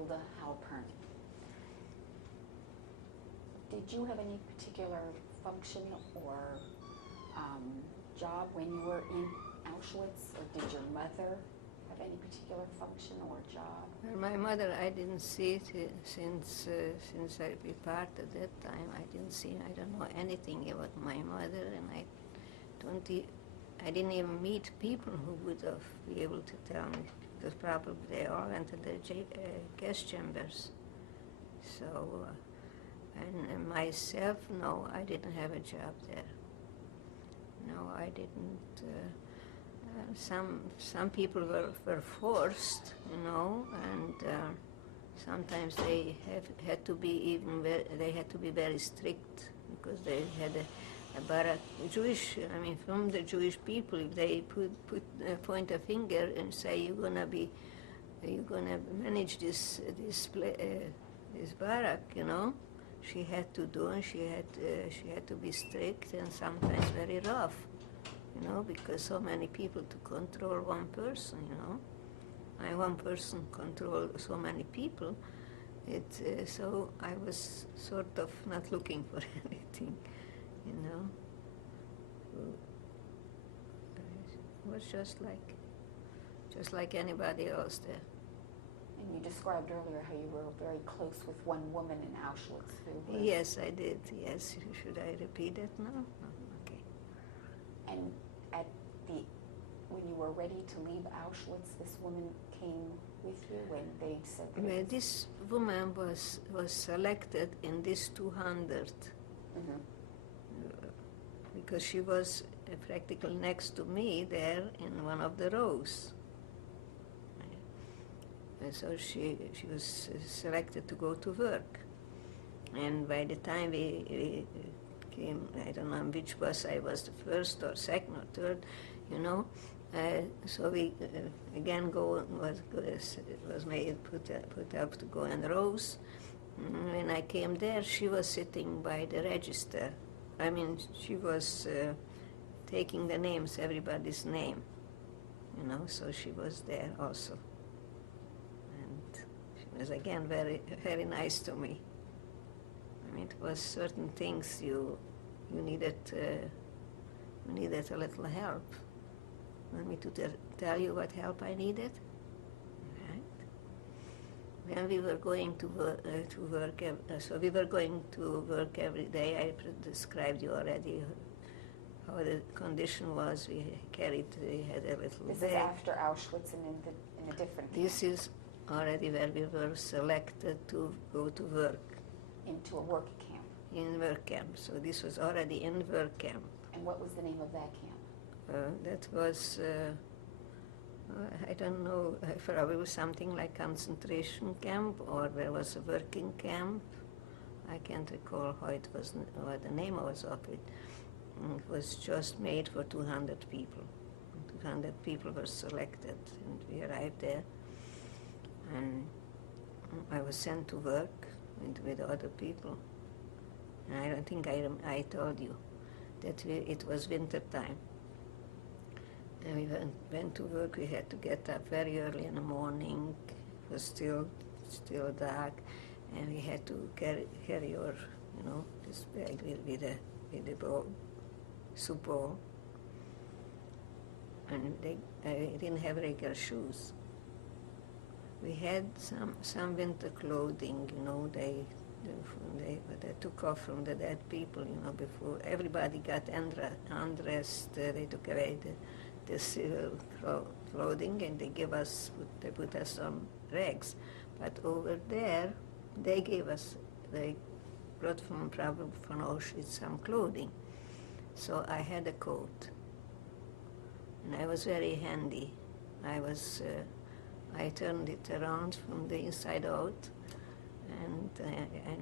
Hilda Halpern. Did you have any particular function or job when you were in Auschwitz, or did your mother have any particular function or job? Well, my mother, I didn't see it since I be part at that time. I don't know anything about my mother, and I didn't even meet people who would have been able to tell me, because probably they all went to the gas chambers. So, and myself, no, I didn't have a job there. No, I didn't. Some people were forced, and sometimes they had to be very strict, because they had a barrack. From the Jewish people, if they point a finger and say you're gonna manage this barrack, she had to do, and she had to be strict and sometimes very rough, because so many people to control one person, one person control so many people. So I was sort of not looking for anything, It was just like anybody else there. And you described earlier how you were very close with one woman in Auschwitz who was... Yes, I did. Yes. Should I repeat it now? No. Okay. And when you were ready to leave Auschwitz, this woman came with you when they said that... Well, this woman was selected in this 200. Mm-hmm. Because she was practically next to me there in one of the rows. And so she was selected to go to work. And by the time we came, I don't know which bus I was, the first or second or third, so we again was made put up to go in rows. When I came there, she was sitting by the register. She was taking the names, everybody's name, so she was there also. And she was again very, very nice to me. It was certain things you needed a little help. Want me to tell you what help I needed? Right. When we were going to work, so we were going to work every day. I described you already how the condition was. We had a little bag. This is after Auschwitz and in a different camp. This is already where we were selected to go to work. Into a work camp. In work camp. So this was already in work camp. And what was the name of that camp? That was, I don't know, probably something like concentration camp, or there was a working camp. I can't recall what the name was of it. It was just made for 200 people. 200 people were selected, and we arrived there. And I was sent to work with other people. And I don't think I told you that it was winter time. And we went to work. We had to get up very early in the morning. It was still dark, and we had to carry our, this bag with the bowl, soup bowl. And I didn't have regular shoes. We had some winter clothing, they took off from the dead people, before everybody got undressed. They took away the civil clothing, and they put us on rags. But over there, they brought probably from Auschwitz some clothing. So I had a coat, and I was very handy. I turned it around from the inside out, and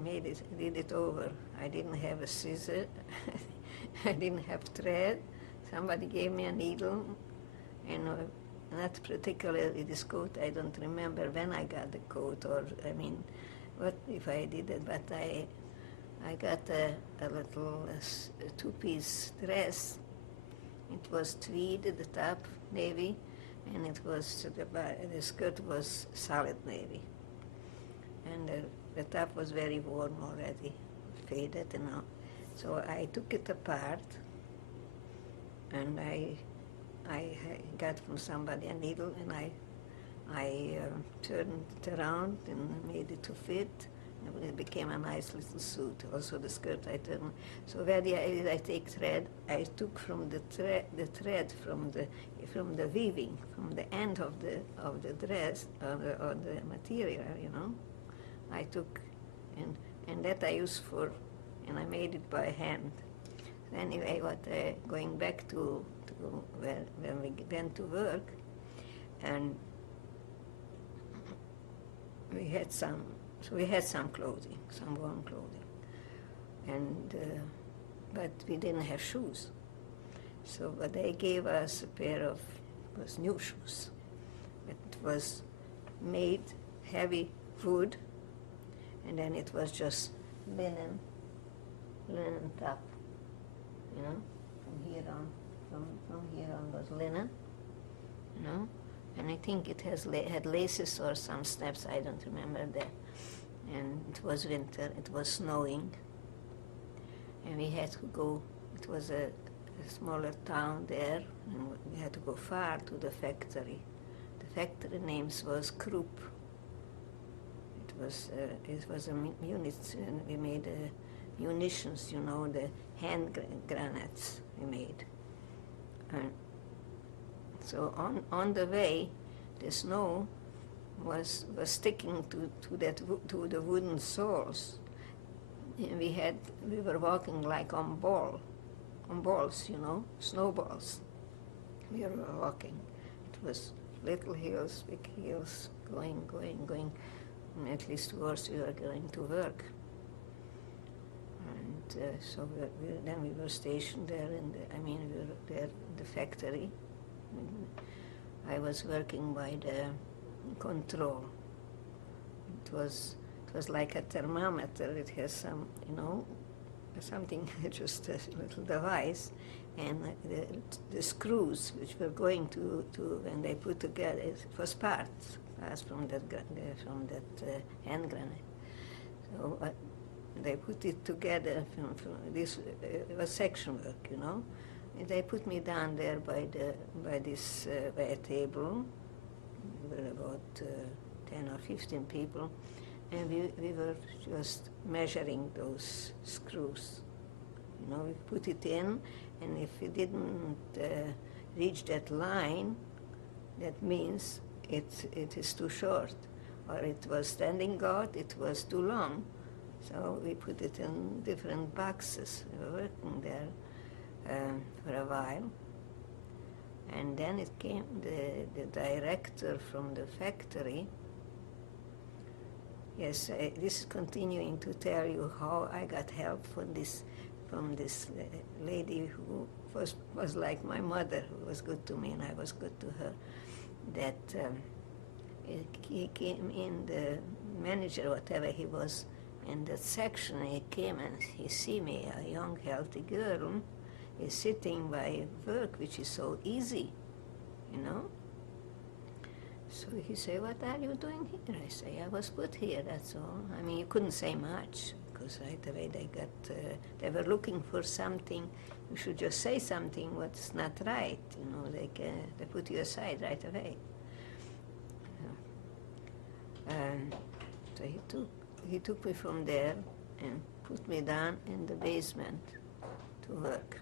I did it over. I didn't have a scissor, I didn't have thread. Somebody gave me a needle, and not particularly this coat. I don't remember when I got the coat, or what if I did it, but I got a little two-piece dress. It was tweed at the top, navy, and it was the skirt was solid navy. and the top was very worn already, faded, you know. So I took it apart, and I got from somebody a needle, and I turned it around and made it to fit. And it became a nice little suit. Also the skirt I turned. So where I take thread, I took from the thread from the weaving, from the end of the dress or the material, you know. I took and that I used for, and I made it by hand. Anyway, going back to when we went to work, and we had some clothing, some warm clothing, and but we didn't have shoes. So, but they gave us a pair of new shoes. It was made heavy wood, and then it was just linen top, you know. From here on was linen, you know. And I think it had laces or some snaps, I don't remember that. And it was winter, it was snowing, and we had to go, it was a smaller town there, and we had to go far to the factory. The factory name was Krupp. It was a we made munitions, you know, the hand grenades we made. And so on the way, the snow was sticking to the wooden soles, and we were walking like on balls, you know, snowballs. We were walking. It was little hills, big hills, going, and at least towards we were going to work. And so then we were stationed there, we were there in the factory. I was working by the control. It was like a thermometer. It has some, you know, something, just a little device, and the screws which were going to when they put together, it was parts from that hand grenade. So they put it together from this. It was section work, you know. And they put me down there by a table. We were about 10 or 15 people, and we were just measuring those screws. You know, we put it in, and if it didn't reach that line, that means it is too short, or it was standing out, it was too long. So we put it in different boxes. We were working there for a while. And then it came the director from the factory. Yes, this is continuing to tell you how I got help from this lady who was like my mother, who was good to me and I was good to her. That he came in, the manager, whatever he was, in that section. He came and he see me, a young, healthy girl, is sitting by work, which is so easy, you know. So he said, "What are you doing here?" I say, "I was put here, that's all." I mean, you couldn't say much, because right away they were looking for something. You should just say something what's not right, you know. They put you aside right away. So he took me from there and put me down in the basement to work.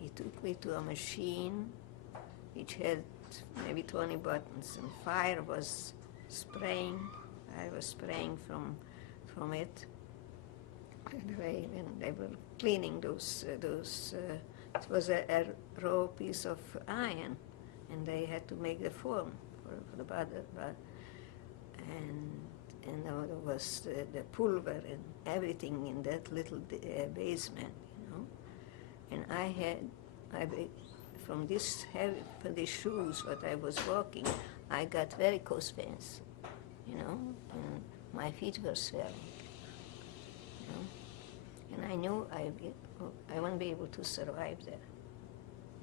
He took me to a machine which had maybe 20 buttons, and fire was spraying. I was spraying from it. Anyway, when they were cleaning those it was a raw piece of iron, and they had to make the form for the butter. And there was the pulver and everything in that little basement, you know. And from these shoes, what I was walking, I got varicose veins, you know, and my feet were swelling, you know. And I knew I wouldn't be able to survive there,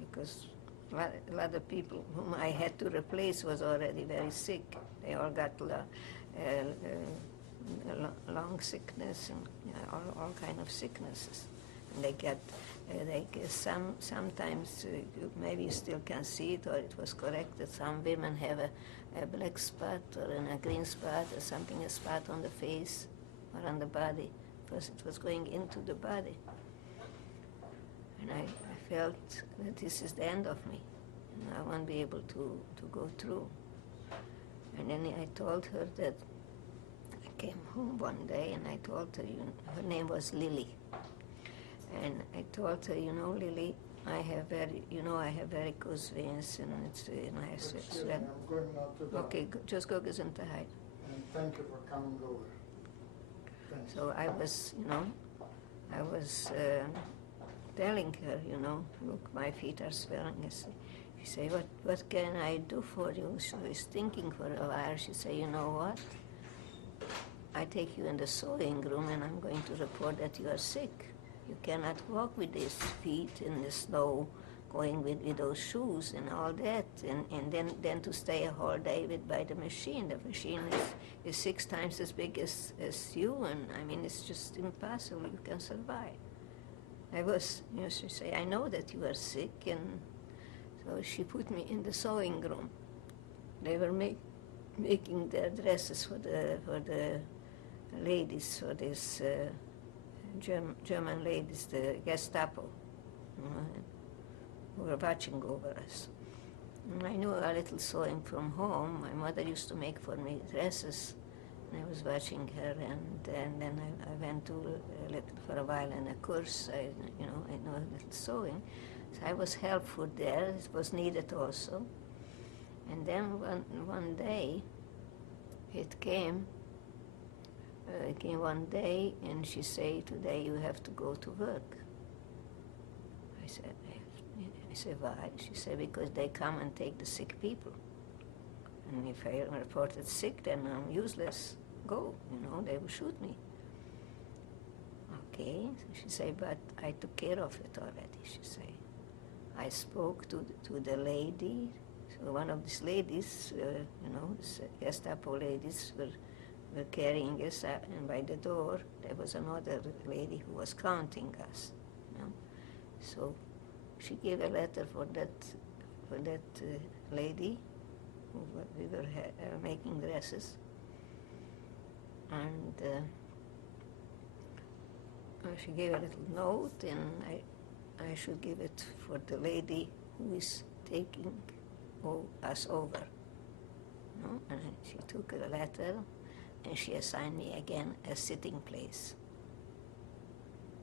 because a lot of people whom I had to replace was already very sick. They all got long sickness and all kind of sicknesses. And they get sometimes you maybe you still can see it, or it was corrected. Some women have a black spot or a green spot or something, a spot on the face or on the body, because it was going into the body. And I felt that this is the end of me, and I won't be able to go through. And then I told her that I came home one day and I told her, her name was Lily. And I told her, Lily, I have varicose veins and it's my Excuse me, I'm going out to the... Okay, just go gesundheit. And thank you for coming over. Thanks. So I was telling her, look, my feet are swelling. She said, what can I do for you? She was thinking for a while. She said, you know what? I take you in the sewing room and I'm going to report that you are sick. You cannot walk with these feet in the snow, going with those shoes and all that, and then to stay a whole day by the machine. The machine is 6 times as big as you, and I mean, it's just impossible. You can survive. She said, I know that you are sick, and so she put me in the sewing room. They were making their dresses for the ladies, for this German ladies, the Gestapo, who were watching over us. And I knew a little sewing from home. My mother used to make for me dresses, and I was watching her, and then I went to a little for a while in a course. I know a little sewing. So I was helpful there. It was needed also. And then one day, it came one day, and she said, today you have to go to work. I said, why? She said, because they come and take the sick people. And if I am reported sick, then I'm useless. Go, they will shoot me. Okay, so she said, but I took care of it already, she said. I spoke to the lady. So one of these ladies, Gestapo ladies were carrying us, and by the door there was another lady who was counting us. So she gave a letter for that lady who we were making dresses, and she gave a little note, and I should give it for the lady who is taking us over. And she took a letter, and she assigned me again a sitting place.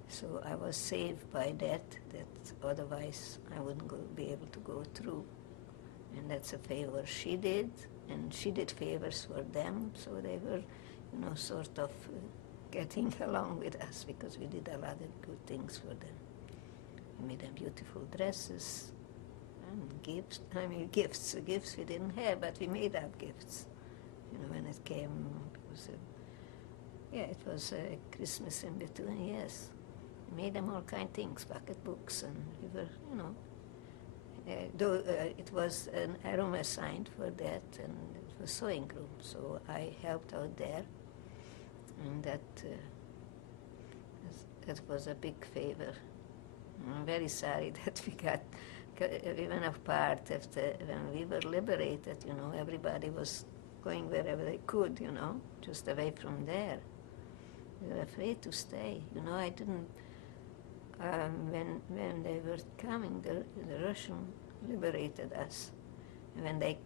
So I was saved by that otherwise I wouldn't be able to go through. And that's a favor she did, and she did favors for them, so they were, sort of getting along with us, because we did a lot of good things for them. We made them beautiful dresses and gifts. Gifts we didn't have, but we made up gifts. When it came, it was Christmas in between, yes. We made them all kind of things, pocketbooks, and we were, though it was a room assigned for that, and it was sewing room, so I helped out there, and that was a big favor. I'm very sorry that we went apart when we were liberated. Everybody was going wherever they could, just away from there. We were afraid to stay. I didn't. When they were coming, the Russian liberated us. When they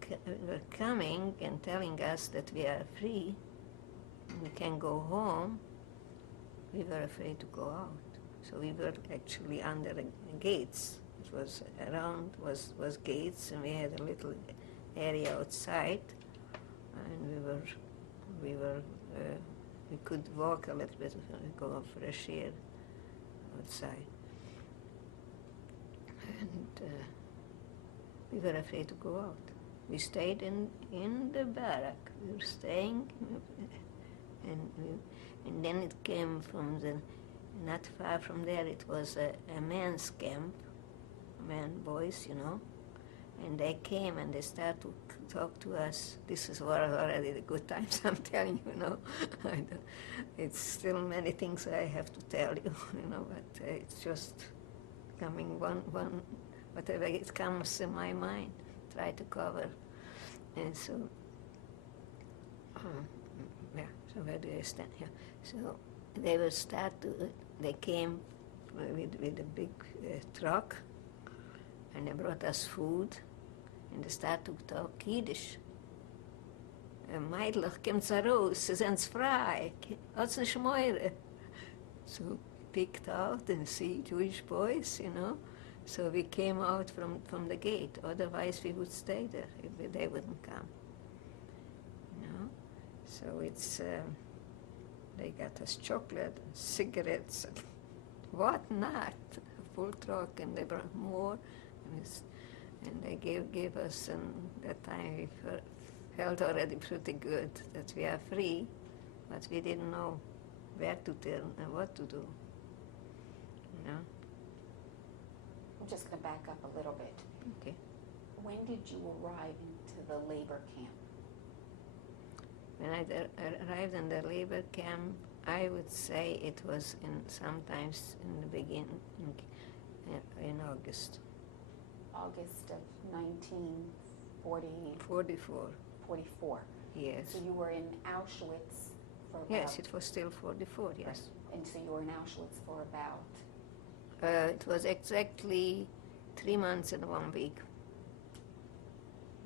were coming and telling us that we are free, we can go home, we were afraid to go out. So we were actually under the gates. It was around, was gates, and we had a little area outside, and we could walk a little bit, go fresh air outside. And we were afraid to go out. We stayed in the barrack. We were staying, and then it came from not far from there, it was a man's camp, boys, And they came and they started to talk to us. This is already the good times, I'm telling you, I don't, it's still many things I have to tell you, but it's just coming one, whatever it comes in my mind, try to cover. And so, yeah, so where do I stand here? So they came with a big truck, and they brought us food, and they started to talk Yiddish. Meidlich, kommt's raus, sie sind's frei, hat's nicht meure. So we picked out and see Jewish boys, So we came out from the gate, otherwise we would stay there if they wouldn't come. So it's, they got us chocolate, and cigarettes, and what not, a full truck, and they brought more, and they gave us, and that time we felt already pretty good that we are free, but we didn't know where to turn and what to do. I'm just going to back up a little bit. Okay. When did you arrive into the labor camp? When I arrived in the labor camp, I would say it was sometimes in the beginning, in August. August of 1940. 44. 44. Yes. So you were in Auschwitz for about... Yes, it was still 44, yes. Right. And so you were in Auschwitz for about... It was exactly 3 months and 1 week.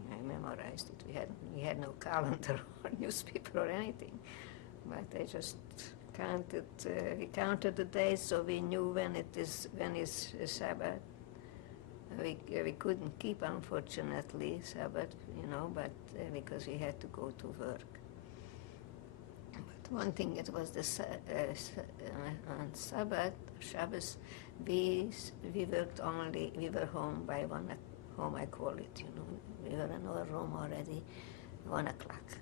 I memorized it. We had no calendar or newspaper or anything, but I just counted. We counted the days, so we knew when is Sabbath. We couldn't keep, unfortunately, Sabbath, but because we had to go to work. But one thing, it was on Sabbath, Shabbos, we worked only. We were home by home, I call it. We were in our room already, 1 o'clock.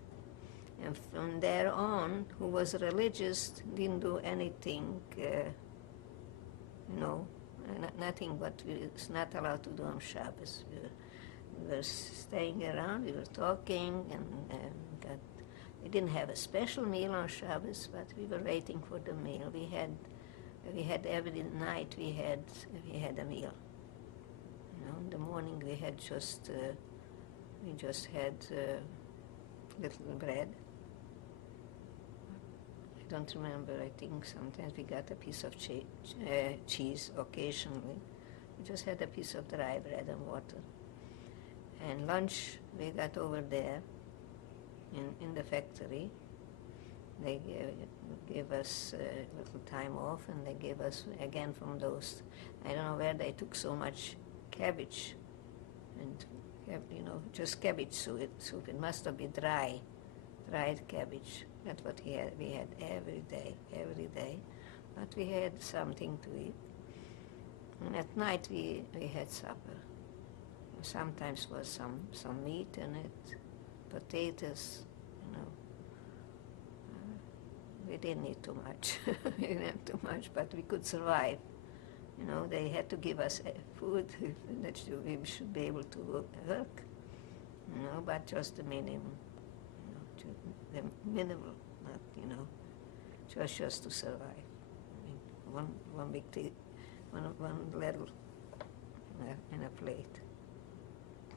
And from there on, who was religious didn't do anything, nothing what it's not allowed to do on Shabbos. We were staying around, we were talking, and we didn't have a special meal on Shabbos, but we were waiting for the meal. We had every night we had a meal. In the morning we just had little bread. I don't remember. I think sometimes we got a piece of cheese occasionally. We just had a piece of dry bread and water. And lunch we got over there in the factory. They gave us a little time off, and they gave us again from those. I don't know where they took so much cabbage, and just cabbage soup. It must have been dried cabbage. That's what we had every day. But we had something to eat. And at night we had supper. Sometimes was some meat in it, potatoes, We didn't eat too much. We didn't have too much, but we could survive. They had to give us food that we should be able to work. But just the minimum. The minimal, not, just to survive. One big tea, one little in a plate.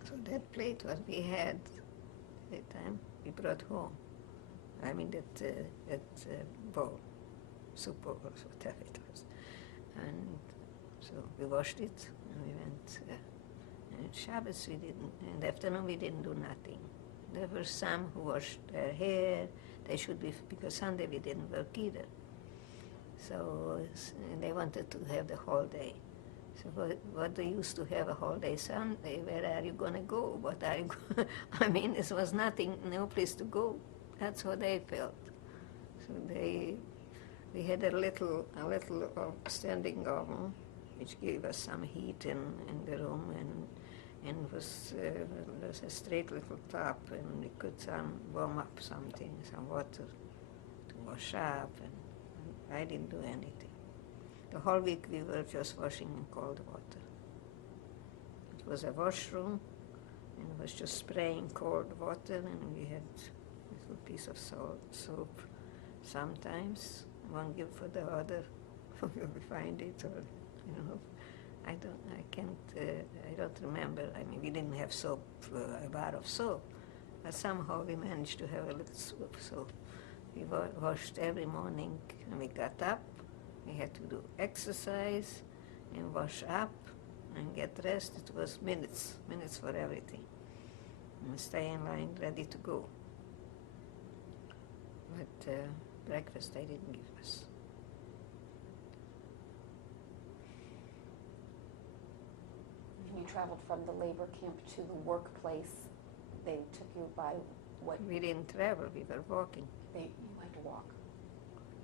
So that plate, what we had that time, we brought home. That bowl, soup bowl, whatever it was. And so we washed it, and we went. And Shabbos we didn't, in the afternoon we didn't do nothing. There were some who washed their hair. They should be, because Sunday we didn't work either. So they wanted to have the whole day. So what they used to have a whole day Sunday, where are you going to go? What are you it was nothing, no place to go. That's what they felt. So we had a little standing oven, which gave us some heat in the room, and was a straight little top, and we could warm up something, some water to wash up, and I didn't do anything. The whole week we were just washing in cold water. It was a washroom, and it was just spraying cold water, and we had a little piece of soap sometimes, one give for the other, we find it, or, I don't remember. I mean, we didn't have soap, a bar of soap, but somehow we managed to have a little soap. So we washed every morning when we got up. We had to do exercise and wash up and get dressed. It was minutes for everything. And stay in line, ready to go. But breakfast they didn't give us. When you traveled from the labor camp to the workplace, they took you by what? We didn't travel, we were walking. You had to walk.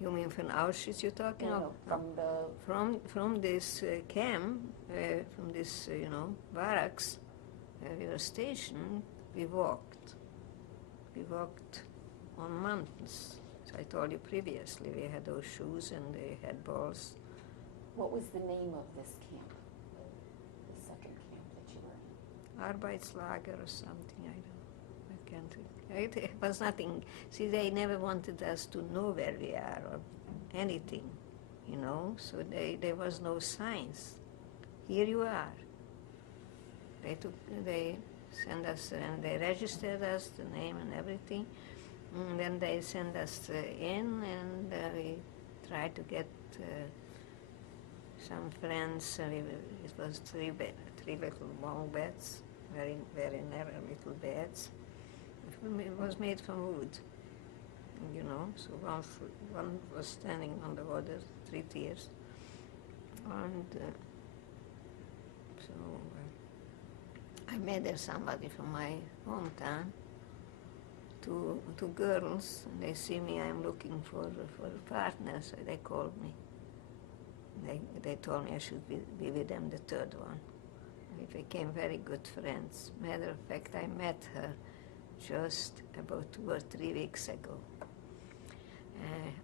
You mean from Auschwitz you're talking No, about? From this camp, from this, barracks, where we were stationed, we walked. We walked on mountains. So I told you previously, we had those shoes and they had balls. What was the name of this camp? The second camp that you were in? Arbeitslager or something, I can't think. It was nothing. See, they never wanted us to know where we are or anything, so there was no signs. Here you are. They sent us, and they registered us, the name and everything. And then they sent us in, and we tried to get some friends. It was three little long beds, very, very narrow little beds. It was made from wood, so one was standing on the other, 3 tiers. And so I met there somebody from my hometown, two girls, and they see me, I'm looking for a partner, so they called me. They told me I should be with them, the third one. We became very good friends. Matter of fact, I met her just about 2 or 3 weeks ago.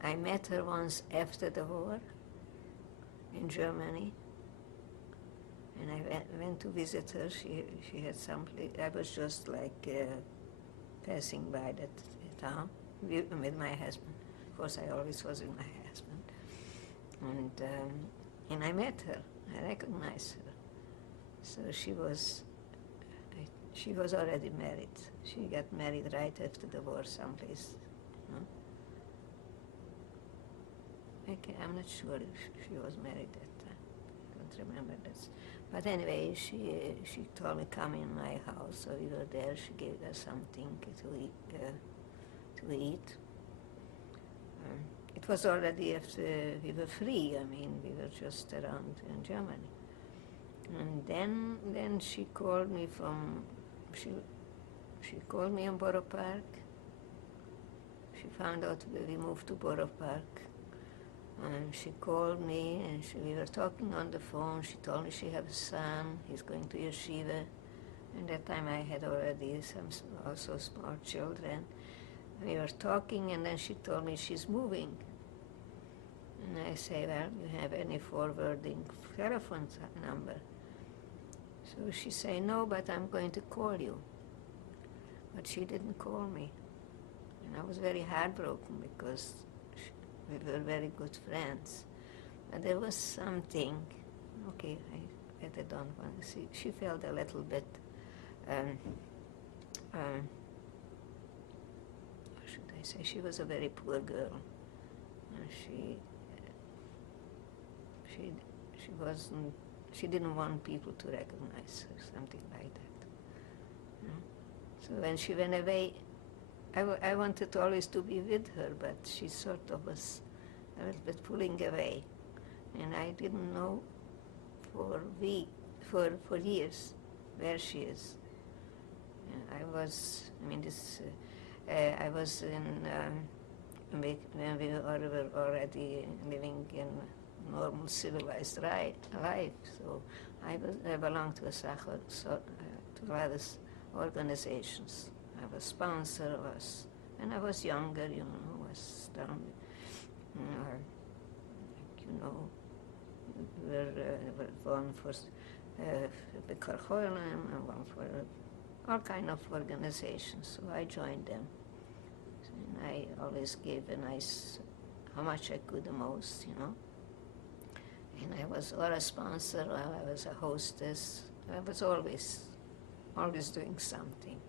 I met her once after the war in Germany, and I went to visit her. She had some place. I was just like passing by that town with my husband. Of course, I always was with my husband. And I met her. I recognized her. So she was already married. She got married right after the war someplace. I'm not sure if she was married that time. I don't remember this. But anyway, she told me come in my house. So we were there. She gave us something to eat. It was already after we were free. I mean, we were just around in Germany. And then she called me she called me in Borough Park. She found out we moved to Borough Park. And she called me, and we were talking on the phone. She told me she had a son. He's going to yeshiva. And that time I had already also small children. We were talking, and then she told me she's moving. And I say, well, you have any forwarding telephone number? So she say, no, but I'm going to call you. But she didn't call me. And I was very heartbroken because we were very good friends. But there was something, okay, I don't want to see. She felt a little bit, how should I say, she was a very poor girl. She didn't want people to recognize her, something like that. So when she went away, I wanted always to be with her, but she sort of was a little bit pulling away. And I didn't know for years where she is. I was when we were already living in normal civilized life. So I belonged to to other organizations. I was sponsor, when I was younger, was down, we were one for Bekarcholim and one for all kind of organizations. So I joined them. And I always gave a nice, how much I could the most, you know. And I was or a sponsor, or I was a hostess. I was always doing something.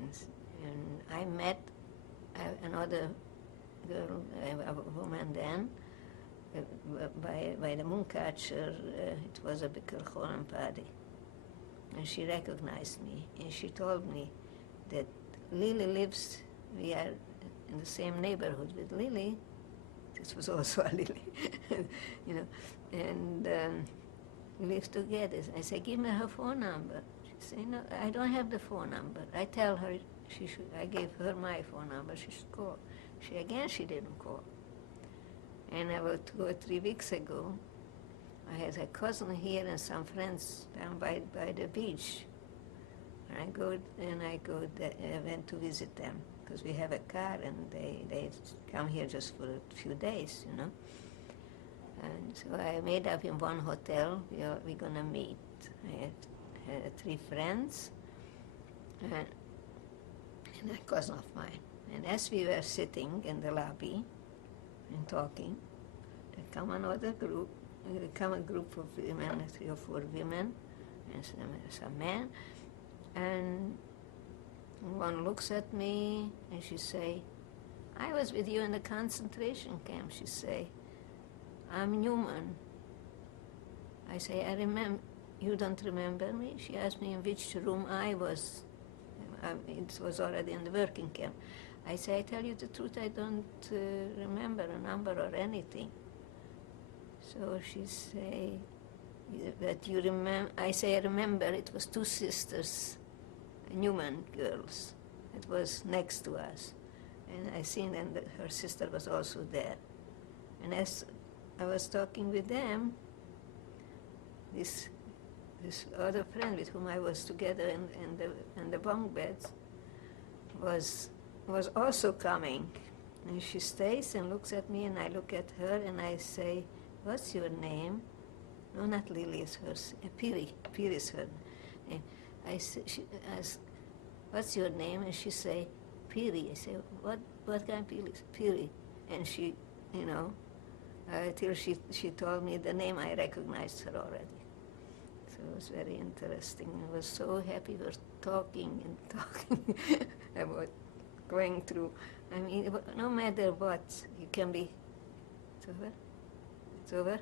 And I met another girl, a woman then, by the Munkácsor, it was a big party. And she recognized me, and she told me that Lily lives, we are in the same neighborhood with Lily. This was also a Lily, you know, and we live together. I said, give me her phone number. She said, no, I don't have the phone number. I tell her I gave her my phone number, she should call. She didn't call. And about 2 or 3 weeks ago, I had a cousin here and some friends down by the beach. And I went to visit them because we have a car and they come here just for a few days, you know. And so I made up in one hotel. We're gonna meet. I had 3 friends and a cousin of mine. And as we were sitting in the lobby and talking, there come another group. There come a group of women, 3 or 4 women, and some men. And one looks at me and she say, I was with you in the concentration camp, she say. I'm Newman. I say, I remember, you don't remember me? She asked me in which room I was. It was already in the working camp. I say, I tell you the truth, I don't remember a number or anything. So she say, that you remember, I say, I remember, it was 2 sisters, Newman girls. It was next to us. And I seen and her sister was also there. And as I was talking with them, this other friend with whom I was together in the bunk beds was also coming. And she stays and looks at me, and I look at her, and I say, what's your name? No, not Lily, it's hers. Piri is her name. She asked, what's your name? And she say, Piri. I say, what kind of Piri? Piri. And she, you know, till she told me the name, I recognized her already. So it was very interesting. I was so happy we were talking and talking about going through. I mean, no matter what, you can be. It's over? It's over?